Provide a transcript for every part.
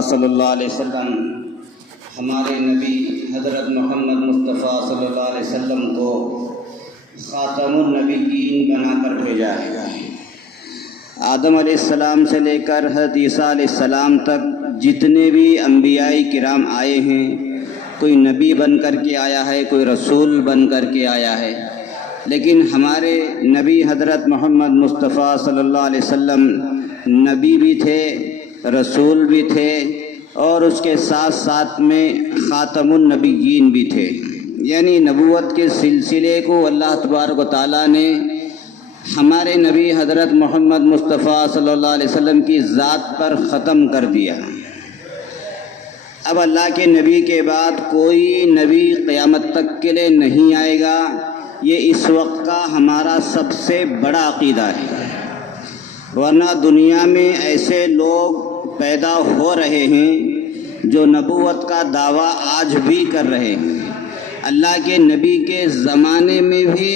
مصطفیٰ صلی اللہ علیہ وسلم ہمارے نبی حضرت محمد مصطفیٰ صلی اللہ علیہ وسلم کو خاتم النبیین بنا کر بھیجا ہے۔ آدم علیہ السلام سے لے کر حضرت عیسیٰ علیہ السلام تک جتنے بھی انبیاء کرام آئے ہیں، کوئی نبی بن کر کے آیا ہے، کوئی رسول بن کر کے آیا ہے، لیکن ہمارے نبی حضرت محمد مصطفیٰ صلی اللہ علیہ وسلم نبی بھی تھے، رسول بھی تھے، اور اس کے ساتھ ساتھ میں خاتم النبیین بھی تھے، یعنی نبوت کے سلسلے کو اللہ تبارک و تعالیٰ نے ہمارے نبی حضرت محمد مصطفیٰ صلی اللہ علیہ وسلم کی ذات پر ختم کر دیا۔ اب اللہ کے نبی کے بعد کوئی نبی قیامت تک کے لیے نہیں آئے گا، یہ اس وقت کا ہمارا سب سے بڑا عقیدہ ہے۔ ورنہ دنیا میں ایسے لوگ پیدا ہو رہے ہیں جو نبوت کا دعویٰ آج بھی کر رہے ہیں۔ اللہ کے نبی کے زمانے میں بھی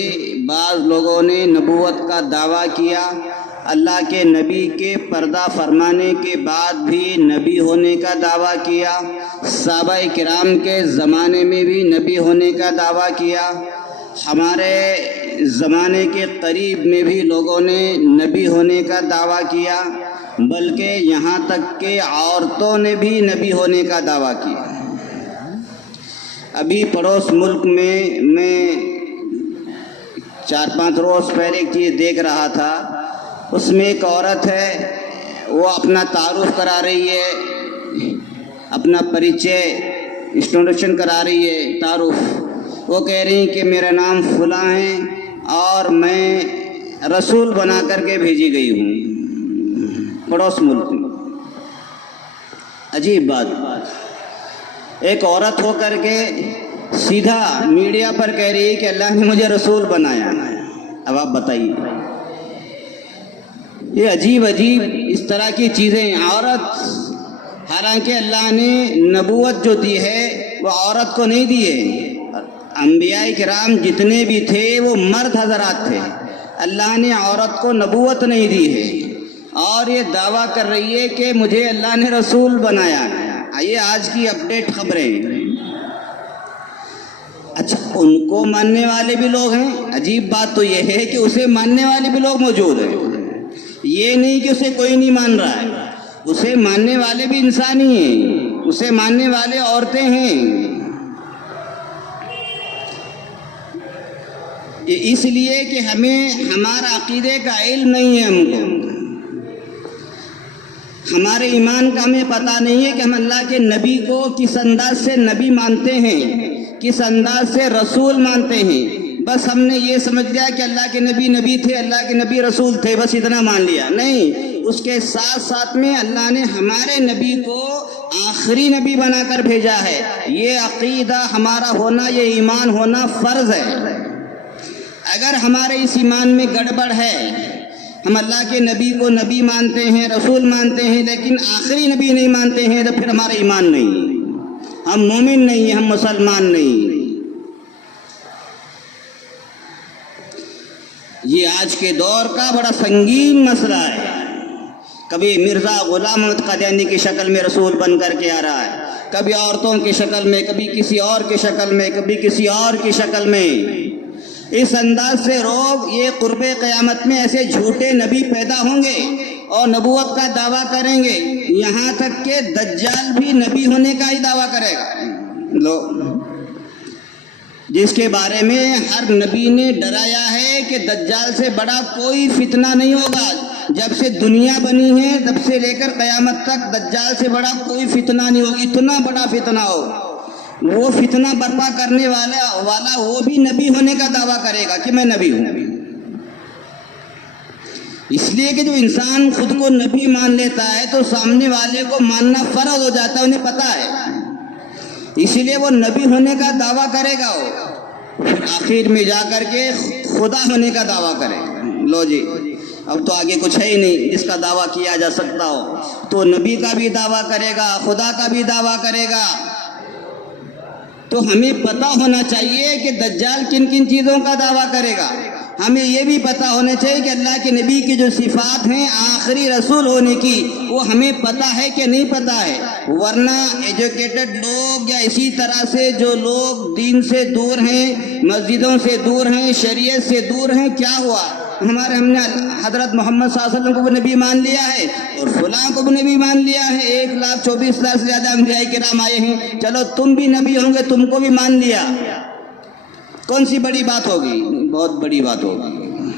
بعض لوگوں نے نبوت کا دعویٰ کیا، اللہ کے نبی کے پردہ فرمانے کے بعد بھی نبی ہونے کا دعویٰ کیا، صحابہ کرام کے زمانے میں بھی نبی ہونے کا دعویٰ کیا، ہمارے زمانے کے قریب میں بھی لوگوں نے نبی ہونے کا دعویٰ کیا، بلکہ یہاں تک کہ عورتوں نے بھی نبی ہونے کا دعویٰ کیا۔ ابھی پڑوس ملک میں 4-5 روز پہلے ایک چیز دیکھ رہا تھا، اس میں ایک عورت ہے، وہ اپنا تعارف کرا رہی ہے، اپنا پریچے انٹروڈکشن کرا رہی ہے، تعارف۔ وہ کہہ رہی کہ میرا نام فلاں ہے اور میں رسول بنا کر کے بھیجی گئی ہوں پڑوس ملک میں۔ عجیب بات، ایک عورت ہو کر کے سیدھا میڈیا پر کہہ رہی ہے کہ اللہ نے مجھے رسول بنایا۔ اب آپ بتائیے، یہ عجیب اس طرح کی چیزیں عورت، حالانکہ اللہ نے نبوت جو دی ہے وہ عورت کو نہیں دی ہے۔ انبیاء کرام جتنے بھی تھے وہ مرد حضرات تھے، اللہ نے عورت کو نبوت نہیں دی ہے، اور یہ دعویٰ کر رہی ہے کہ مجھے اللہ نے رسول بنایا۔ آئیے آج کی اپڈیٹ خبریں۔ اچھا، ان کو ماننے والے بھی لوگ ہیں۔ عجیب بات تو یہ ہے کہ اسے ماننے والے بھی لوگ موجود ہیں، یہ نہیں کہ اسے کوئی نہیں مان رہا ہے، اسے ماننے والے بھی انسان ہی ہیں، اسے ماننے والے عورتیں ہیں۔ یہ اس لیے کہ ہمیں ہمارا عقیدے کا علم نہیں ہے، ہم کو ہمارے ایمان کا ہمیں پتہ نہیں ہے کہ ہم اللہ کے نبی کو کس انداز سے نبی مانتے ہیں، کس انداز سے رسول مانتے ہیں۔ بس ہم نے یہ سمجھ لیا کہ اللہ کے نبی تھے، اللہ کے نبی رسول تھے، بس اتنا مان لیا۔ نہیں، اس کے ساتھ ساتھ میں اللہ نے ہمارے نبی کو آخری نبی بنا کر بھیجا ہے۔ یہ عقیدہ ہمارا ہونا، یہ ایمان ہونا فرض ہے۔ اگر ہمارے اس ایمان میں گڑبڑ ہے، ہم اللہ کے نبی کو نبی مانتے ہیں، رسول مانتے ہیں، لیکن آخری نبی نہیں مانتے ہیں، تو پھر ہمارا ایمان نہیں، ہم مومن نہیں ہیں، ہم مسلمان نہیں۔ یہ آج کے دور کا بڑا سنگین مسئلہ ہے۔ کبھی مرزا غلام احمد قادیانی کی شکل میں رسول بن کر کے آ رہا ہے، کبھی عورتوں کی شکل میں، کبھی کسی اور کی شکل میں، کبھی کسی اور کی شکل میں۔ اس انداز سے لوگ یہ قرب قیامت میں ایسے جھوٹے نبی پیدا ہوں گے اور نبوت کا دعویٰ کریں گے، یہاں تک کہ دجال بھی نبی ہونے کا ہی دعویٰ کرے گا، جس کے بارے میں ہر نبی نے ڈرایا ہے کہ دجال سے بڑا کوئی فتنہ نہیں ہوگا۔ جب سے دنیا بنی ہے تب سے لے کر قیامت تک دجال سے بڑا کوئی فتنہ نہیں ہوگا۔ اتنا بڑا فتنہ ہو، وہ فتنہ برپا کرنے والا وہ بھی نبی ہونے کا دعویٰ کرے گا کہ میں نبی ہوں۔ اس لیے کہ جو انسان خود کو نبی مان لیتا ہے تو سامنے والے کو ماننا فرض ہو جاتا ہے، انہیں پتہ ہے، اسی لیے وہ نبی ہونے کا دعویٰ کرے گا، وہ آخر میں جا کر کے خدا ہونے کا دعویٰ کرے گا۔ لو جی، اب تو آگے کچھ ہے ہی نہیں جس کا دعویٰ کیا جا سکتا ہو، تو نبی کا بھی دعویٰ کرے گا، خدا کا بھی دعویٰ کرے گا۔ تو ہمیں پتہ ہونا چاہیے کہ دجال کن کن چیزوں کا دعویٰ کرے گا، ہمیں یہ بھی پتہ ہونا چاہیے کہ اللہ کے نبی کی جو صفات ہیں آخری رسول ہونے کی، وہ ہمیں پتہ ہے کہ نہیں پتہ ہے. ورنہ ایجوکیٹڈ لوگ یا اسی طرح سے جو لوگ دین سے دور ہیں، مسجدوں سے دور ہیں، شریعت سے دور ہیں، کیا ہوا؟ ہم نے حضرت محمد صلی اللہ علیہ وسلم کو بھی نبی مان لیا ہے اور فلاں کو بھی نبی مان لیا ہے. 1,24,000 سے زیادہ انبیاء کرام آئے ہیں، چلو تم بھی نبی ہوں گے، تم کو بھی مان لیا. کون سی بڑی بات ہوگی؟ بہت بڑی بات ہوگی.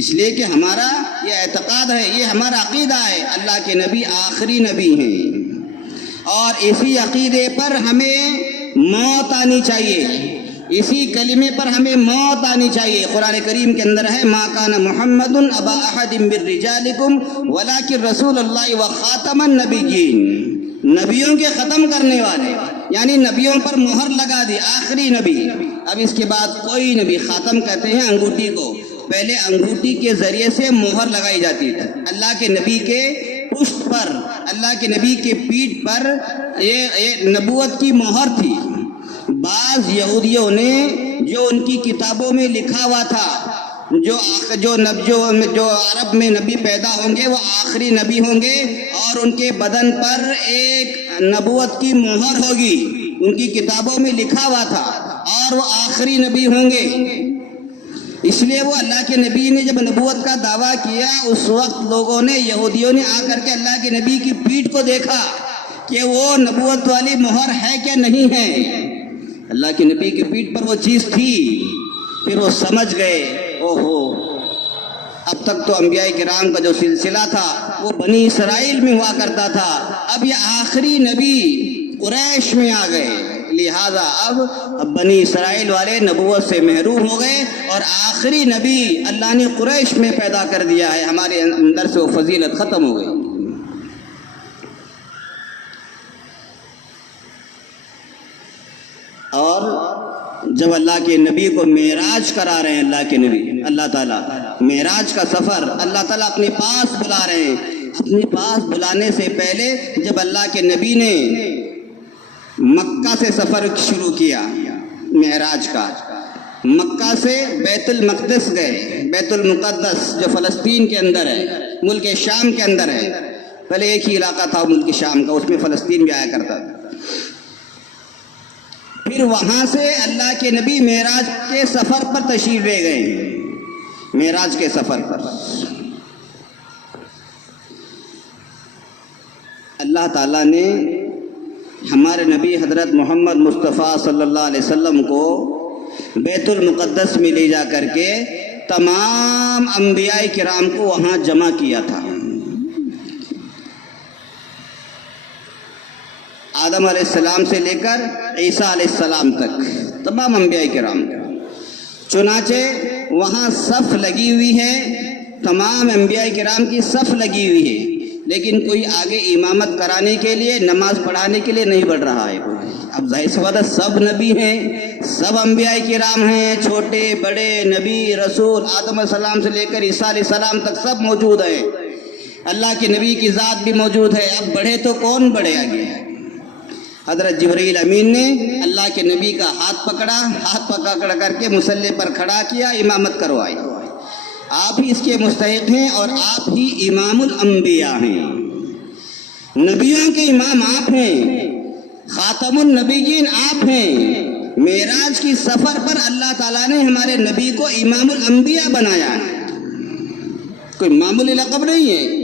اس لیے کہ ہمارا یہ اعتقاد ہے، یہ ہمارا عقیدہ ہے، اللہ کے نبی آخری نبی ہیں، اور اسی عقیدے پر ہمیں موت آنی چاہیے، اسی کلمے پر ہمیں موت آنی چاہیے. قرآن کریم کے اندر ہے ما کان محمد ابا احد من رجالکم ولکن رسول اللہ وخاتم النبیین. نبیوں کے ختم کرنے والے، یعنی نبیوں پر مہر لگا دی، آخری نبی. اب اس کے بعد کوئی نبی، خاتم کہتے ہیں انگوٹھی کو، پہلے انگوٹھی کے ذریعے سے مہر لگائی جاتی تھی. اللہ کے نبی کے پشت پر، اللہ کے نبی کے پیٹھ پر یہ نبوت کی مہر تھی. بعض یہودیوں نے جو ان کی کتابوں میں لکھا ہوا تھا، جو عرب میں نبی پیدا ہوں گے وہ آخری نبی ہوں گے اور ان کے بدن پر ایک نبوت کی مہر ہوگی، ان کی کتابوں میں لکھا ہوا تھا، اور وہ آخری نبی ہوں گے. اس لیے وہ اللہ کے نبی نے جب نبوت کا دعویٰ کیا، اس وقت لوگوں نے، یہودیوں نے آ کر کے اللہ کے نبی کی پیٹھ کو دیکھا کہ وہ نبوت والی مہر ہے کہ نہیں ہے. اللہ کے نبی کی پیٹھ پر وہ چیز تھی. پھر وہ سمجھ گئے، اوہو، اب تک تو انبیاء کرام کا جو سلسلہ تھا وہ بنی اسرائیل میں ہوا کرتا تھا، اب یہ آخری نبی قریش میں آ گئے، لہذا اب بنی اسرائیل والے نبوت سے محروم ہو گئے اور آخری نبی اللہ نے قریش میں پیدا کر دیا ہے. ہمارے اندر سے وہ فضیلت ختم ہو گئی. اور جب اللہ کے نبی کو معراج کرا رہے ہیں، اللہ کے نبی، اللہ تعالیٰ معراج کا سفر اللہ تعالیٰ اپنے پاس بلا رہے ہیں. اپنے پاس بلانے سے پہلے جب اللہ کے نبی نے مکہ سے سفر شروع کیا معراج کا، مکہ سے بیت المقدس گئے. بیت المقدس جو فلسطین کے اندر ہے، ملک شام کے اندر ہے، پہلے ایک ہی علاقہ تھا ملک شام کا، اس میں فلسطین بھی آیا کرتا تھا. پھر وہاں سے اللہ کے نبی معراج کے سفر پر تشریف لے گئے. معراج کے سفر پر اللہ تعالیٰ نے ہمارے نبی حضرت محمد مصطفیٰ صلی اللہ علیہ وسلم کو بیت المقدس میں لے جا کر کے تمام انبیاء کرام کو وہاں جمع کیا تھا. آدم علیہ السلام سے لے کر عیسیٰ علیہ السلام تک تمام انبیاء کرام. چنانچہ وہاں صف لگی ہوئی ہے، تمام انبیاء کرام کی صف لگی ہوئی ہے، لیکن کوئی آگے امامت کرانے کے لیے، نماز پڑھانے کے لیے نہیں بڑھ رہا ہے. اب ظاہر سی بات ہے، سب نبی ہیں، سب انبیاء کرام ہیں، چھوٹے بڑے نبی رسول، آدم علیہ السلام سے لے کر عیسیٰ علیہ السلام تک سب موجود ہیں. اللہ کے نبی کی ذات بھی موجود ہے. اب بڑھے تو کون بڑھے آگے؟ حضرت جبرائیل امین نے اللہ کے نبی کا ہاتھ پکڑا، ہاتھ پکڑ کر کے مصلی پر کھڑا کیا، امامت کروائی. آپ ہی اس کے مستحق ہیں اور آپ ہی امام الانبیاء ہیں، نبیوں کے امام آپ ہیں، خاتم النبیین آپ ہیں. معراج کی سفر پر اللہ تعالیٰ نے ہمارے نبی کو امام الانبیاء بنایا ہے، کوئی معمولی لقب نہیں ہے.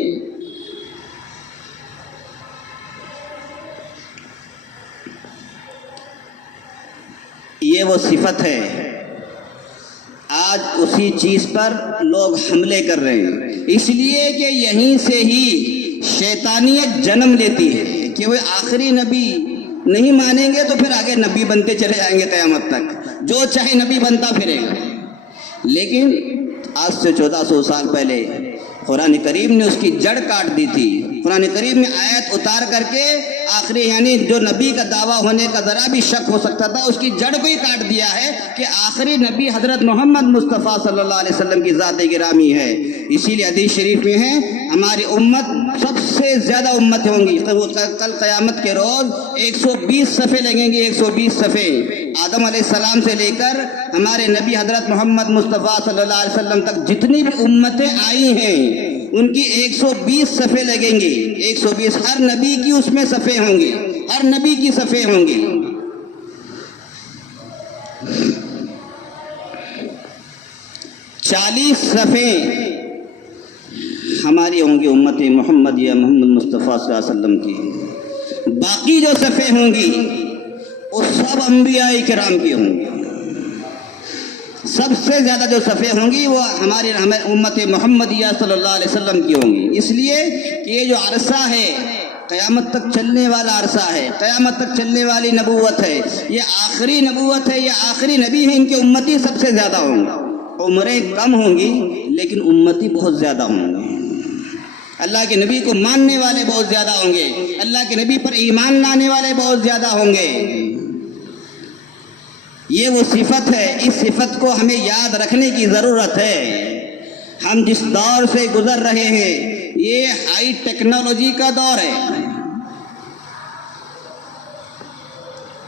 یہ وہ صفت ہے. آج اسی چیز پر لوگ حملے کر رہے ہیں، اس لیے کہ یہیں سے ہی شیطانیت جنم لیتی ہے کہ وہ آخری نبی نہیں مانیں گے تو پھر آگے نبی بنتے چلے جائیں گے قیامت تک، جو چاہے نبی بنتا پھرے گا. لیکن آج سے 1400 سال پہلے قرآن کریم نے اس کی جڑ کاٹ دی تھی. قرآن کریم میں آیت اتار کر کے آخری، یعنی جو نبی کا دعویٰ ہونے کا ذرا بھی شک ہو سکتا تھا، اس کی جڑ کو ہی کاٹ دیا ہے کہ آخری نبی حضرت محمد مصطفیٰ صلی اللہ علیہ وسلم کی ذات گرامی ہے. اسی لیے حدیث شریف میں ہے ہماری امت سب سے زیادہ امتیں ہوں گی. کل قیامت کے روز 120 صفحے لگیں گے, 120 صفحے. آدم علیہ السلام سے لے کر ہمارے نبی حضرت محمد مصطفیٰ صلی اللہ علیہ وسلم تک جتنی بھی امتیں آئی ہیں ان کی 120 صفحے لگیں گے. 120. ہر نبی کی اس میں صفحے ہوں گے, ہر نبی کی صفحے ہوں گے. 40 صفحے ہماری ہوں گی امت محمد یا محمد مصطفیٰ صلی اللہ علیہ وسلم کی. باقی جو صفحے ہوں گی وہ سب انبیاء کرام کی ہوں گی. سب سے زیادہ جو صفحے ہوں گی وہ ہماری امت محمدیہ صلی اللہ علیہ وسلم کی ہوں گی. اس لیے کہ یہ جو عرصہ ہے قیامت تک چلنے والا عرصہ ہے, قیامت تک چلنے والی نبوت ہے, یہ آخری نبوت ہے, یہ آخری نبی ہے. ان کے امتی سب سے زیادہ ہوں گے. عمریں کم ہوں گی لیکن امتی بہت زیادہ ہوں گے. اللہ کے نبی کو ماننے والے بہت زیادہ ہوں گے, اللہ کے نبی پر ایمان لانے والے بہت زیادہ ہوں گے. یہ وہ صفت ہے, اس صفت کو ہمیں یاد رکھنے کی ضرورت ہے. ہم جس دور سے گزر رہے ہیں یہ ہائی ٹیکنالوجی کا دور ہے.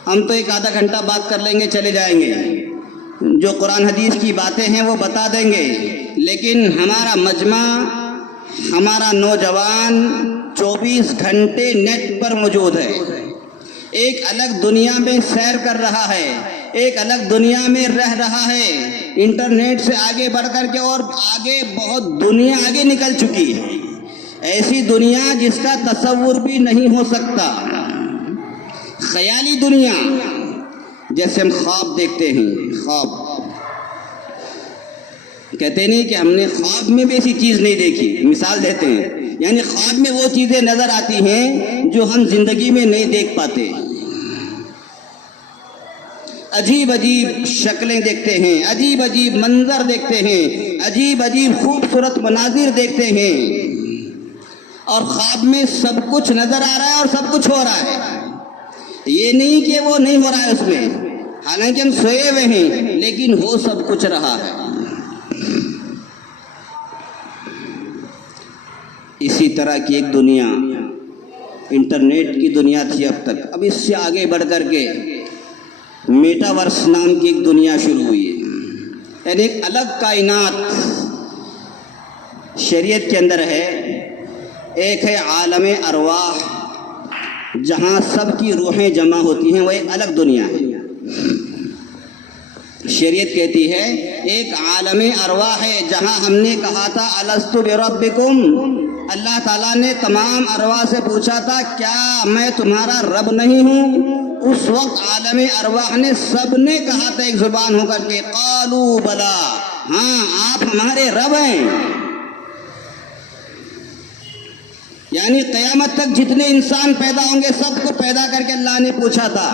ہم تو ایک آدھا گھنٹہ بات کر لیں گے, چلے جائیں گے, جو قرآن حدیث کی باتیں ہیں وہ بتا دیں گے, لیکن ہمارا مجمع, ہمارا نوجوان 24 گھنٹے نیٹ پر موجود ہے. ایک الگ دنیا میں سیر کر رہا ہے, ایک الگ دنیا میں رہ رہا ہے, انٹرنیٹ سے آگے بڑھ کر کے, اور آگے بہت دنیا آگے نکل چکی ہے. ایسی دنیا جس کا تصور بھی نہیں ہو سکتا. خیالی دنیا, جیسے ہم خواب دیکھتے ہیں, خواب کہتے نہیں کہ ہم نے خواب میں بھی ایسی چیز نہیں دیکھی. مثال دیتے ہیں, یعنی خواب میں وہ چیزیں نظر آتی ہیں جو ہم زندگی میں نہیں دیکھ پاتے. عجیب عجیب شکلیں دیکھتے ہیں, عجیب عجیب منظر دیکھتے ہیں, عجیب عجیب خوبصورت مناظر دیکھتے ہیں, اور خواب میں سب کچھ نظر آ رہا ہے اور سب کچھ ہو رہا ہے. یہ نہیں کہ وہ نہیں ہو رہا ہے اس میں, حالانکہ ہم سوئے ہوئے ہیں لیکن ہو سب کچھ رہا ہے. اسی طرح کی ایک دنیا انٹرنیٹ کی دنیا تھی اب تک. اب اس سے آگے بڑھ کر کے میٹاورس نام کی ایک دنیا شروع ہوئی ہے, یعنی ایک الگ کائنات شریعت کے اندر ہے. ایک ہے عالم ارواح, جہاں سب کی روحیں جمع ہوتی ہیں, وہ ایک الگ دنیا ہے. شریعت کہتی ہے ایک عالم ارواح ہے, جہاں ہم نے کہا تھا الست بربکم, اللہ تعالیٰ نے تمام ارواح سے پوچھا تھا کیا میں تمہارا رب نہیں ہوں. اس وقت عالم ارواح نے سب نے کہا تھا ایک زبان ہو کر کے, قالوا بلا, ہاں آپ ہمارے رب ہیں. یعنی قیامت تک جتنے انسان پیدا ہوں گے سب کو پیدا کر کے اللہ نے پوچھا تھا.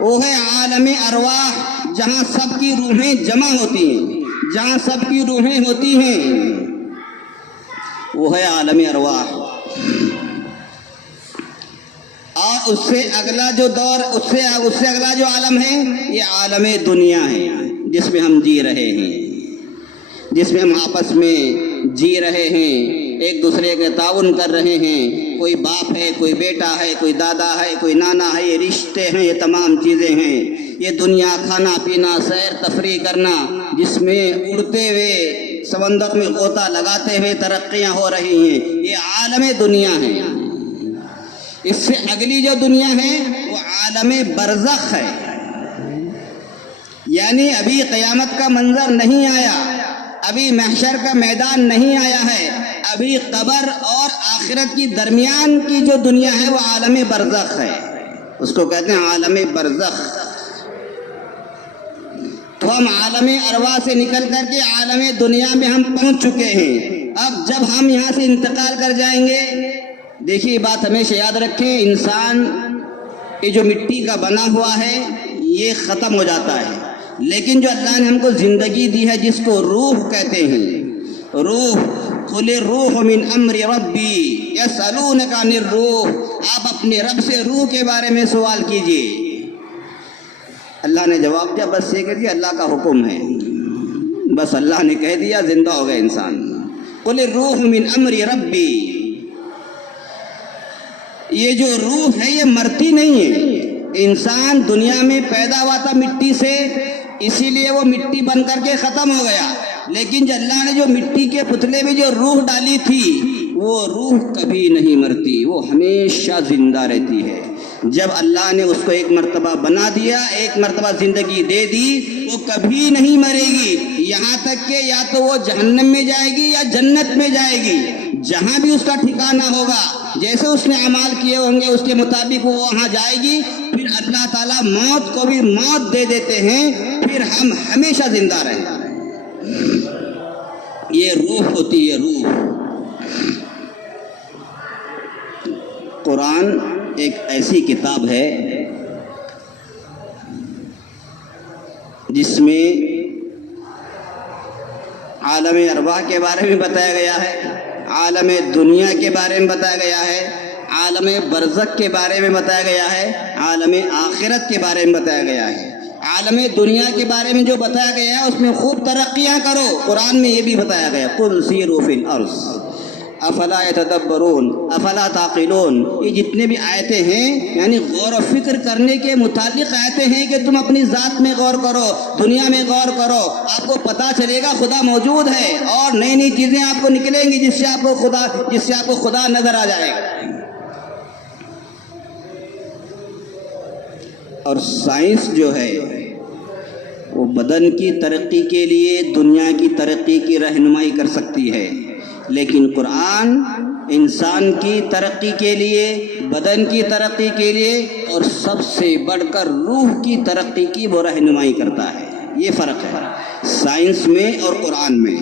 وہ ہے عالم ارواح, جہاں سب کی روحیں جمع ہوتی ہیں, جہاں سب کی روحیں ہوتی ہیں, وہ ہے عالم ارواح. اور اس سے اگلا جو دور, اس سے اگلا جو عالم ہے یہ عالم دنیا ہے, جس میں ہم جی رہے ہیں, جس میں ہم آپس میں جی رہے ہیں, ایک دوسرے کے تعاون کر رہے ہیں. کوئی باپ ہے, کوئی بیٹا ہے, کوئی دادا ہے, کوئی نانا ہے, یہ رشتے ہیں, یہ تمام چیزیں ہیں. یہ دنیا کھانا پینا سیر تفریح کرنا, جس میں اڑتے ہوئے سمندر میں غوطہ لگاتے ہوئے ترقیاں ہو رہی ہیں, یہ عالم دنیا ہے. اس سے اگلی جو دنیا ہے وہ عالم برزخ ہے. یعنی ابھی قیامت کا منظر نہیں آیا, ابھی محشر کا میدان نہیں آیا ہے, ابھی قبر اور آخرت کی درمیان کی جو دنیا ہے وہ عالم برزخ ہے. اس کو کہتے ہیں عالم برزخ. تو ہم عالم ارواح سے نکل کر کے عالم دنیا میں ہم پہنچ چکے ہیں. اب جب ہم یہاں سے انتقال کر جائیں گے, دیکھیے بات ہمیشہ یاد رکھیں, انسان یہ جو مٹی کا بنا ہوا ہے یہ ختم ہو جاتا ہے, لیکن جو اللہ نے ہم کو زندگی دی ہے جس کو روح کہتے ہیں, روح, قل الروح من امر ربی یسألونک عن الروح, آپ اپنے رب سے روح کے بارے میں سوال کیجئے. اللہ نے جواب دیا, بس یہ کہہ دیا اللہ کا حکم ہے, بس اللہ نے کہہ دیا, زندہ ہو گئے انسان. قل الروح من امر ربی, یہ جو روح ہے یہ مرتی نہیں ہے. انسان دنیا میں پیدا ہوا تھا مٹی سے، اسی لیے وہ مٹی بن کر کے ختم ہو گیا. لیکن جو اللہ نے جو مٹی کے پتلے میں جو روح ڈالی تھی وہ روح کبھی نہیں مرتی، وہ ہمیشہ زندہ رہتی ہے. جب اللہ نے اس کو ایک مرتبہ بنا دیا، ایک مرتبہ زندگی دے دی، وہ کبھی نہیں مرے گی، یہاں تک کہ یا تو وہ جہنم میں جائے گی یا جنت میں جائے گی. جہاں بھی اس کا ٹھکانہ ہوگا، جیسے اس نے اعمال کیے ہوں گے اس کے مطابق وہ وہاں جائے گی. پھر اللہ تعالیٰ موت کو بھی موت دے دیتے ہیں، پھر ہم ہمیشہ زندہ رہیں. یہ روح ہوتی ہے، روح. قرآن ایک ایسی کتاب ہے جس میں عالم ارواح کے بارے میں بتایا گیا ہے، عالم دنیا کے بارے میں بتایا گیا ہے، عالم برزخ کے بارے میں بتایا گیا ہے، عالم آخرت کے بارے میں بتایا گیا ہے. عالم دنیا کے بارے میں جو بتایا گیا ہے اس میں خوب ترقیاں کرو. قرآن میں یہ بھی بتایا گیا قل سیروا فی الارض افلا یتدبرون افلا تعقلون. یہ جتنے بھی آیتیں ہیں یعنی غور و فکر کرنے کے متعلق آیتیں ہیں کہ تم اپنی ذات میں غور کرو، دنیا میں غور کرو. آپ کو پتہ چلے گا خدا موجود ہے اور نئی نئی چیزیں آپ کو نکلیں گی جس سے آپ کو خدا نظر آ جائے گا. اور سائنس جو ہے وہ بدن کی ترقی کے لیے دنیا کی ترقی کی رہنمائی کر سکتی ہے، لیکن قرآن انسان کی ترقی کے لیے، بدن کی ترقی کے لیے اور سب سے بڑھ کر روح کی ترقی کی وہ رہنمائی کرتا ہے. یہ فرق ہے سائنس میں اور قرآن میں.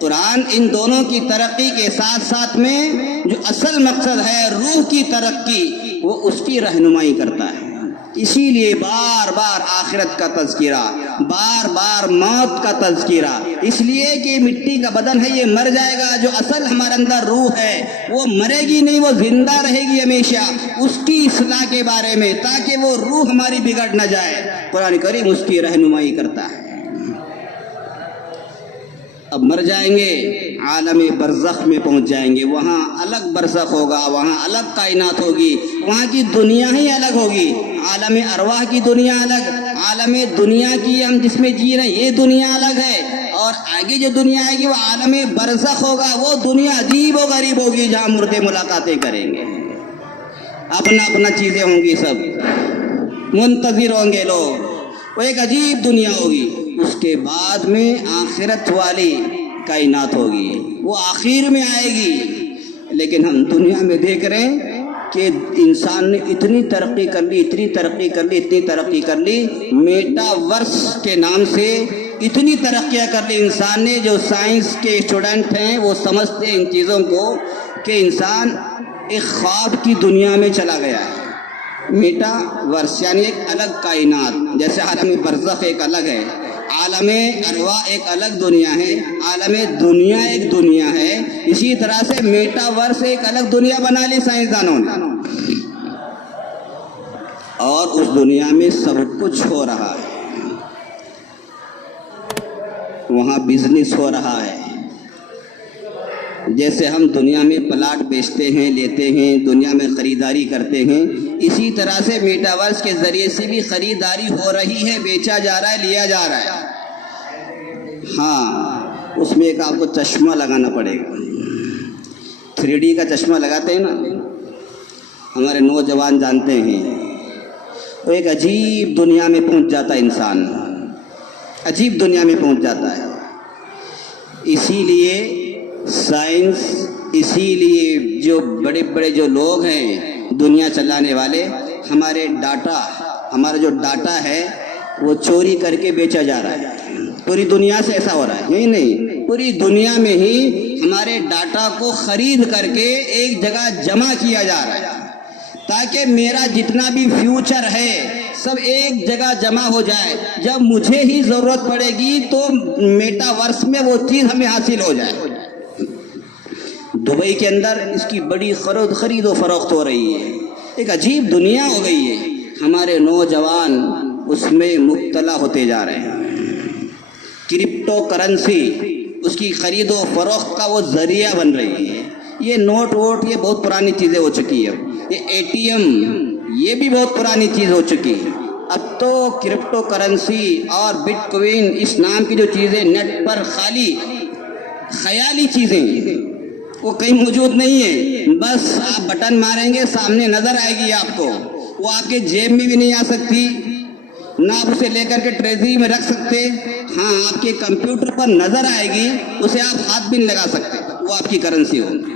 قرآن ان دونوں کی ترقی کے ساتھ ساتھ میں جو اصل مقصد ہے روح کی ترقی، وہ اس کی رہنمائی کرتا ہے. اسی لیے بار بار آخرت کا تذکرہ، بار بار موت کا تذکرہ، اس لیے کہ مٹی کا بدن ہے یہ مر جائے گا. جو اصل ہمارے اندر روح ہے وہ مرے گی نہیں، وہ زندہ رہے گی ہمیشہ. اس کی اصلاح کے بارے میں تاکہ وہ روح ہماری بگڑ نہ جائے قرآن کریم اس کی رہنمائی کرتا ہے. اب مر جائیں گے عالم برزخ میں پہنچ جائیں گے، وہاں الگ برزخ ہوگا، وہاں الگ کائنات ہوگی، وہاں کی دنیا ہی الگ ہوگی. عالم ارواح کی دنیا الگ، عالم دنیا کی ہم جس میں جی رہے ہیں یہ دنیا الگ ہے. اور آگے جو دنیا آئے گی وہ عالم برزخ ہوگا، وہ دنیا عجیب و غریب ہوگی جہاں مردے ملاقاتیں کریں گے. اپنا اپنا چیزیں ہوں گی، سب منتظر ہوں گے لوگ. وہ ایک عجیب دنیا ہوگی. اس کے بعد میں آخرت والی کائنات ہوگی، وہ آخر میں آئے گی. لیکن ہم دنیا میں دیکھ رہے ہیں کہ انسان نے اتنی ترقی کر لی، اتنی ترقی کر لی، اتنی ترقی کر لی، میٹا ورس کے نام سے اتنی ترقیاں کر لی انسان نے. جو سائنس کے اسٹوڈنٹ ہیں وہ سمجھتے ہیں ان چیزوں کو کہ انسان ایک خواب کی دنیا میں چلا گیا ہے. میٹا ورس یعنی ایک الگ کائنات، جیسے عالم برزخ ایک الگ ہے، عالم ارواح ایک الگ دنیا ہے، عالم دنیا ایک دنیا ہے. اسی طرح سے میٹا ورس ایک الگ دنیا بنا لی سائنسدانوں نے، اور اس دنیا میں سب کچھ ہو رہا ہے. وہاں بزنس ہو رہا ہے. جیسے ہم دنیا میں پلاٹ بیچتے ہیں، لیتے ہیں، دنیا میں خریداری کرتے ہیں، اسی طرح سے میٹاورس کے ذریعے سے بھی خریداری ہو رہی ہے، بیچا جا رہا ہے، لیا جا رہا ہے. ہاں اس میں ایک آپ کو چشمہ لگانا پڑے گا. 3D کا چشمہ لگاتے ہیں نا، ہمارے نوجوان جانتے ہیں. وہ ایک عجیب دنیا میں پہنچ جاتا ہے انسان، عجیب دنیا میں پہنچ جاتا ہے. اسی لیے سائنس، اسی لیے جو بڑے بڑے جو لوگ ہیں دنیا چلانے والے، ہمارا جو ڈاٹا ہے وہ چوری کر کے بیچا جا رہا ہے. پوری دنیا سے ایسا ہو رہا ہے. نہیں، پوری دنیا میں ہی ہمارے ڈاٹا کو خرید کر کے ایک جگہ جمع کیا جا رہا ہے تاکہ میرا جتنا بھی فیوچر ہے سب ایک جگہ جمع ہو جائے. جب مجھے ہی ضرورت پڑے گی تو میٹا ورس میں وہ چیز ہمیں حاصل ہو جائے. دبئی کے اندر اس کی بڑی خرید و فروخت ہو رہی ہے. ایک عجیب دنیا ہو گئی ہے. ہمارے نوجوان اس میں مبتلا ہوتے جا رہے ہیں. کرپٹو کرنسی اس کی خرید و فروخت کا وہ ذریعہ بن رہی ہے. یہ نوٹ ووٹ یہ بہت پرانی چیزیں ہو چکی ہے. یہ ATM یہ بھی بہت پرانی چیز ہو چکی ہے. اب تو کرپٹو کرنسی اور بٹ کوئن اس نام کی جو چیزیں نیٹ پر خالی خیالی چیزیں وہ کہیں موجود نہیں ہیں. بس آپ بٹن ماریں گے سامنے نظر آئے گی آپ کو. وہ آپ کے جیب میں بھی نہیں آ سکتی، نہ آپ اسے لے کر کے ٹریزری میں رکھ سکتے. ہاں آپ کے کمپیوٹر پر نظر آئے گی، اسے آپ ہاتھ بھی نہیں لگا سکتے، وہ آپ کی کرنسی ہوگی.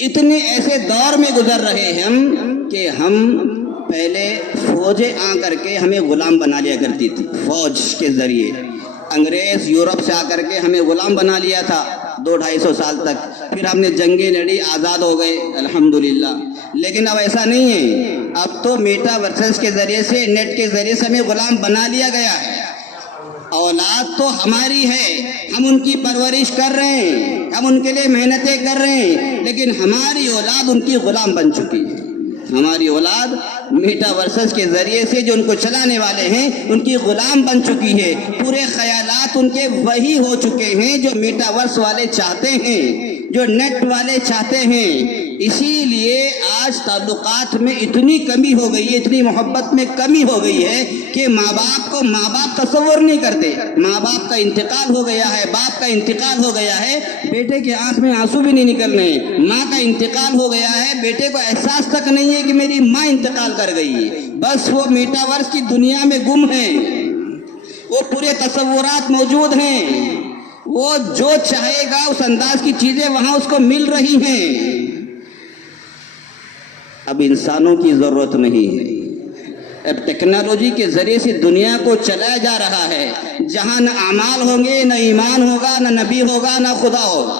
اتنے ایسے دور میں گزر رہے ہیں ہم کہ ہم پہلے فوجیں آ کر کے ہمیں غلام بنا لیا کرتی تھی. فوج کے ذریعے انگریز یورپ سے آ کر کے ہمیں غلام بنا لیا تھا 200-250 سال تک. پھر ہم نے جنگیں لڑی، آزاد ہو گئے الحمدللہ. لیکن اب ایسا نہیں ہے. اب تو میٹا ورسز کے ذریعے سے، نیٹ کے ذریعے سے ہمیں غلام بنا لیا گیا ہے. اولاد تو ہماری ہے، ہم ان کی پرورش کر رہے ہیں، ہم ان کے لیے محنتیں کر رہے ہیں، لیکن ہماری اولاد ان کی غلام بن چکی ہے. ہماری اولاد میٹا ورسز کے ذریعے سے جو ان کو چلانے والے ہیں ان کی غلام بن چکی ہے. پورے خیالات ان کے وہی ہو چکے ہیں جو میٹا ورس والے چاہتے ہیں، جو نیٹ والے چاہتے ہیں. اسی لیے آج تعلقات میں اتنی کمی ہو گئی ہے، اتنی محبت میں کمی ہو گئی ہے کہ ماں باپ کو ماں باپ تصور نہیں کرتے. ماں باپ کا انتقال ہو گیا ہے، باپ کا انتقال ہو گیا ہے، بیٹے کے آنکھ میں آنسو بھی نہیں نکل رہے ہیں. ماں کا انتقال ہو گیا ہے، بیٹے کو احساس تک نہیں ہے کہ میری ماں انتقال کر گئی ہے. بس وہ میٹاورس کی دنیا میں گم ہیں، وہ پورے تصورات موجود ہیں، وہ جو چاہے گا اس انداز کی چیزیں وہاں اس کو مل رہی ہیں. اب انسانوں کی ضرورت نہیں ہے. اب ٹیکنالوجی کے ذریعے سے دنیا کو چلایا جا رہا ہے، جہاں نہ اعمال ہوں گے، نہ ایمان ہوگا، نہ نبی ہوگا، نہ خدا ہوگا.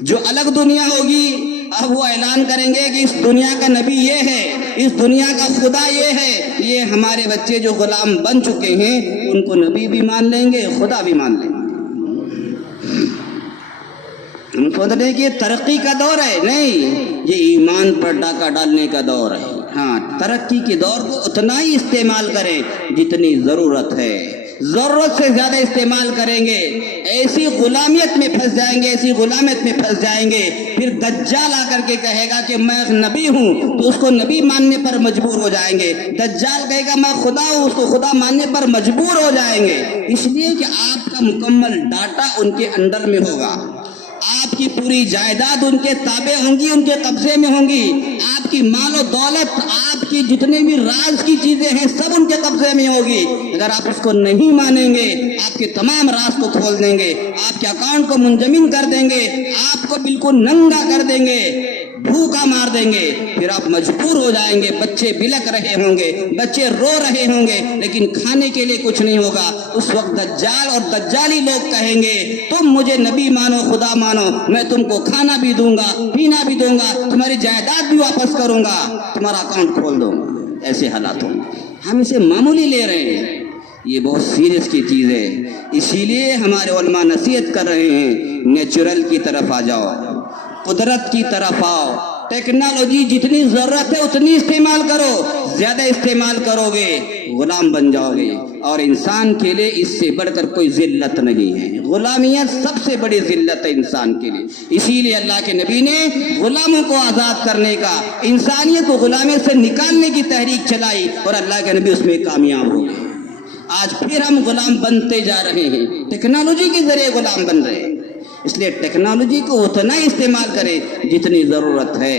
جو الگ دنیا ہوگی اب وہ اعلان کریں گے کہ اس دنیا کا نبی یہ ہے، اس دنیا کا خدا یہ ہے. یہ ہمارے بچے جو غلام بن چکے ہیں ان کو نبی بھی مان لیں گے، خدا بھی مان لیں گے. ہم سوچ رہے ہیں کہ یہ ترقی کا دور ہے، نہیں، یہ ایمان پر ڈاکہ ڈالنے کا دور ہے. ہاں ترقی کے دور کو اتنا ہی استعمال کریں جتنی ضرورت ہے. ضرورت سے زیادہ استعمال کریں گے ایسی غلامیت میں پھنس جائیں گے، ایسی غلامیت میں پھنس جائیں گے. پھر دجال آ کر کے کہے گا کہ میں نبی ہوں تو اس کو نبی ماننے پر مجبور ہو جائیں گے. دجال کہے گا میں خدا ہوں، اس کو خدا ماننے پر مجبور ہو جائیں گے. اس لیے کہ آپ کا مکمل ڈاٹا ان کے انڈر میں ہوگا، آپ کی پوری جائیداد ان کے تابع ہوں گی، ان کے قبضے میں ہوں گی. آپ کی مال و دولت، آپ کی جتنے بھی راز کی چیزیں ہیں سب ان کے قبضے میں ہوگی. اگر آپ اس کو نہیں مانیں گے آپ کے تمام راز کو کھول دیں گے، آپ کے اکاؤنٹ کو منجمد کر دیں گے، آپ کو بالکل ننگا کر دیں گے، بھوکا مار دیں گے. پھر آپ مجبور ہو جائیں گے. بچے بلک رہے ہوں گے، بچے رو رہے ہوں گے، لیکن کھانے کے لیے کچھ نہیں ہوگا. اس وقت دجال اور دجالی لوگ کہیں گے تم مجھے نبی مانو، خدا مانو، میں تم کو کھانا بھی دوں گا، پینا بھی دوں گا، تمہاری جائیداد بھی واپس کروں گا، تمہارا اکاؤنٹ کھول دوں گا. ایسے حالات ہوں. ہم اسے معمولی لے رہے ہیں، یہ بہت سیریس کی چیز ہے. اسی لیے ہمارے علماء نصیحت کر رہے ہیں نیچرل کی طرف آ جاؤ، قدرت کی طرف آؤ. ٹیکنالوجی جتنی ضرورت ہے اتنی استعمال کرو. زیادہ استعمال کرو گے غلام بن جاؤ گے. اور انسان کے لیے اس سے بڑھ کر کوئی ذلت نہیں ہے. غلامیت سب سے بڑی ذلت ہے انسان کے لیے. اسی لیے اللہ کے نبی نے غلاموں کو آزاد کرنے کا، انسانیت کو غلامیت سے نکالنے کی تحریک چلائی اور اللہ کے نبی اس میں کامیاب ہو گئے. آج پھر ہم غلام بنتے جا رہے ہیں، ٹیکنالوجی کے ذریعے غلام بن رہے ہیں. اس لیے ٹیکنالوجی کو اتنا ہی استعمال کریں جتنی ضرورت ہے.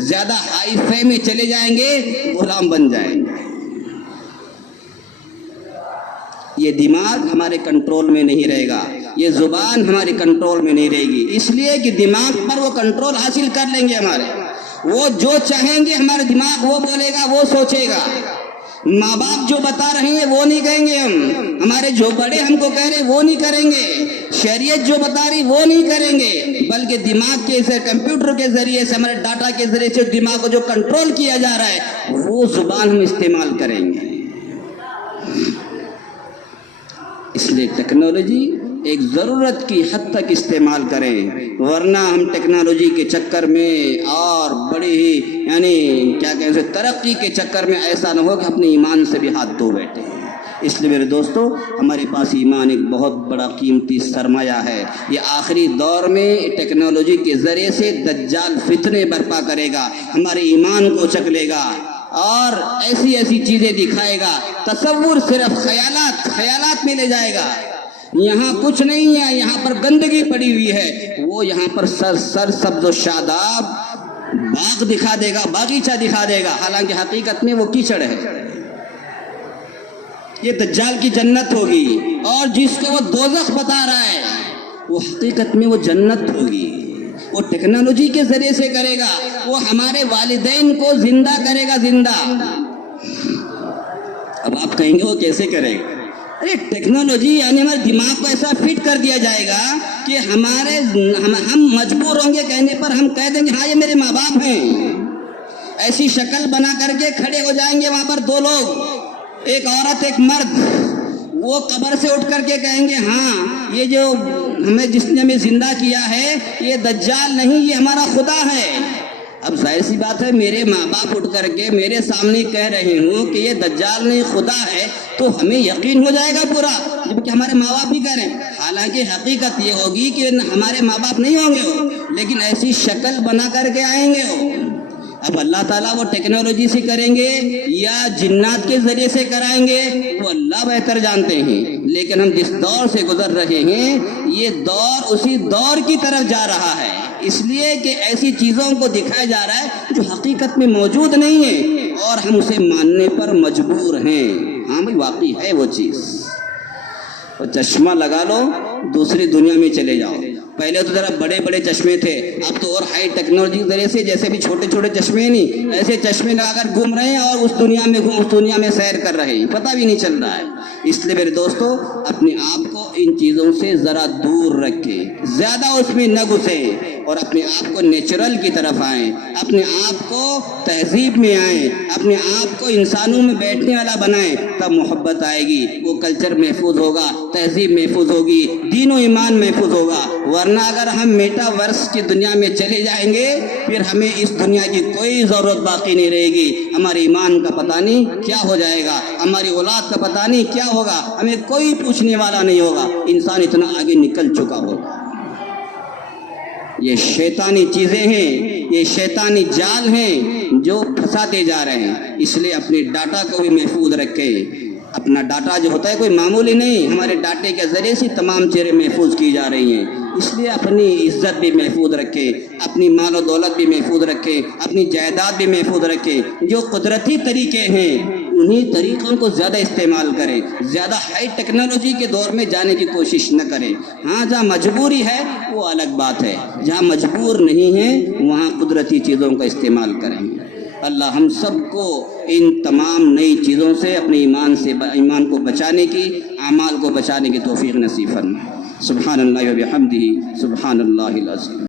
زیادہ ہائی فائی میں چلے جائیں گے غلام بن جائیں گے. یہ دماغ ہمارے کنٹرول میں نہیں رہے گا، یہ زبان ہمارے کنٹرول میں نہیں رہے گی. اس لیے کہ دماغ پر وہ کنٹرول حاصل کر لیں گے ہمارے. وہ جو چاہیں گے ہمارے دماغ وہ بولے گا، وہ سوچے گا. ماں باپ جو بتا رہے ہیں وہ نہیں کہیں گے ہم، ہمارے جو بڑے ہم کو کہہ رہے وہ نہیں کریں گے، شریعت جو بتا رہی وہ نہیں کریں گے، بلکہ دماغ کے سے کمپیوٹر کے ذریعے سے، ہمارے ڈاٹا کے ذریعے سے دماغ کو جو کنٹرول کیا جا رہا ہے وہ زبان ہم استعمال کریں گے. اس لیے ٹیکنالوجی ایک ضرورت کی حد تک استعمال کریں، ورنہ ہم ٹیکنالوجی کے چکر میں اور بڑی ہی کیا کہیں ترقی کے چکر میں ایسا نہ ہو کہ اپنے ایمان سے بھی ہاتھ دھو بیٹھے. اس لیے میرے دوستو ہمارے پاس ایمان ایک بہت بڑا قیمتی سرمایہ ہے. یہ آخری دور میں ٹیکنالوجی کے ذریعے سے دجال فتنے برپا کرے گا, ہمارے ایمان کو چکلے گا اور ایسی ایسی چیزیں دکھائے گا. تصور صرف خیالات میں لے جائے گا. یہاں کچھ نہیں ہے, یہاں پر گندگی پڑی ہوئی ہے, وہ یہاں پر سر سبز و شاداب باغ دکھا دے گا, باغیچہ دکھا دے گا, حالانکہ حقیقت میں وہ کیچڑ ہے. یہ دجال کی جنت ہوگی, اور جس کو وہ دوزخ بتا رہا ہے وہ حقیقت میں وہ جنت ہوگی. وہ ٹیکنالوجی کے ذریعے سے کرے گا, وہ ہمارے والدین کو زندہ کرے گا, زندہ. اب آپ کہیں گے وہ کیسے کرے گا؟ ارے ٹیکنالوجی یعنی ہمارے دماغ کو ایسا فٹ کر دیا جائے گا کہ ہم مجبور ہوں گے کہنے پر, ہم کہہ دیں گے ہاں یہ میرے ماں باپ ہیں. ایسی شکل بنا کر کے کھڑے ہو جائیں گے وہاں پر دو لوگ, ایک عورت ایک مرد, وہ قبر سے اٹھ کر کے کہیں گے ہاں یہ جو جس نے ہمیں زندہ کیا ہے یہ دجال نہیں, یہ ہمارا خدا ہے. اب ظاہر سی بات ہے, میرے ماں باپ اٹھ کر کے میرے سامنے کہہ رہے ہوں کہ یہ دجال نہیں خدا ہے, تو ہمیں یقین ہو جائے گا پورا, جبکہ ہمارے ماں باپ بھی کہہ رہے ہیں. حالانکہ حقیقت یہ ہوگی کہ ہمارے ماں باپ نہیں ہوں گے وہ, لیکن ایسی شکل بنا کر کے آئیں گے وہ. اب اللہ تعالیٰ وہ ٹیکنالوجی سے کریں گے یا جنات کے ذریعے سے کرائیں گے وہ اللہ بہتر جانتے ہیں. لیکن ہم جس دور سے گزر رہے ہیں یہ دور اسی دور کی طرف جا رہا ہے, اس لیے کہ ایسی چیزوں کو دکھایا جا رہا ہے جو حقیقت میں موجود نہیں ہے اور ہم اسے ماننے پر مجبور ہیں. ہاں بھائی واقعی ہے وہ چیز. اور چشمہ لگا لو, دوسری دنیا میں چلے جاؤ. پہلے تو ذرا بڑے بڑے چشمے تھے, اب تو اور ہائی ٹیکنالوجی کے ذریعے سے جیسے بھی چھوٹے چھوٹے چشمے نہیں, ایسے چشمے لگا کر گھوم رہے ہیں اور اس دنیا میں سیر کر رہے ہیں, پتہ بھی نہیں چل رہا ہے. اس لیے میرے دوستو اپنے آپ کو ان چیزوں سے ذرا دور رکھیں, زیادہ اس میں نہ گھسیں اور اپنے آپ کو نیچرل کی طرف آئیں, اپنے آپ کو تہذیب میں آئیں, اپنے آپ کو انسانوں میں بیٹھنے والا بنائیں. تب محبت آئے گی, وہ کلچر محفوظ ہوگا, تہذیب محفوظ ہوگی, دین و ایمان محفوظ ہوگا. ورنہ اگر ہم میٹا ورس کی دنیا میں چلے جائیں گے پھر ہمیں اس دنیا کی کوئی ضرورت باقی نہیں رہے گی. ہمارے ایمان کا پتہ نہیں کیا ہو جائے گا, ہماری اولاد کا پتہ نہیں کیا ہوگا, ہمیں کوئی پوچھنے والا نہیں ہوگا. انسان اتنا آگے نکل چکا ہوگا. یہ شیطانی چیزیں ہیں, یہ شیطانی جال ہیں جو پھنساتے جا رہے ہیں. اس لیے اپنے ڈاٹا کو بھی محفوظ رکھیں. اپنا ڈاٹا جو ہوتا ہے کوئی معمولی نہیں, ہمارے ڈاٹے کے ذریعے سے تمام چیزیں محفوظ کی جا رہی ہیں. اس لیے اپنی عزت بھی محفوظ رکھیں, اپنی مال و دولت بھی محفوظ رکھیں, اپنی جائیداد بھی محفوظ رکھیں. جو قدرتی طریقے ہیں انہی طریقوں کو زیادہ استعمال کریں, زیادہ ہائی ٹیکنالوجی کے دور میں جانے کی کوشش نہ کریں. ہاں جہاں مجبوری ہے وہ الگ بات ہے, جہاں مجبور نہیں ہے وہاں قدرتی چیزوں کا استعمال کریں. اللہ ہم سب کو ان تمام نئی چیزوں سے اپنے ایمان کو بچانے کی, اعمال کو بچانے کی توفیق نصیب فرمائے. سبحان اللہ و بحمدہ, سبحان اللہ العظیم.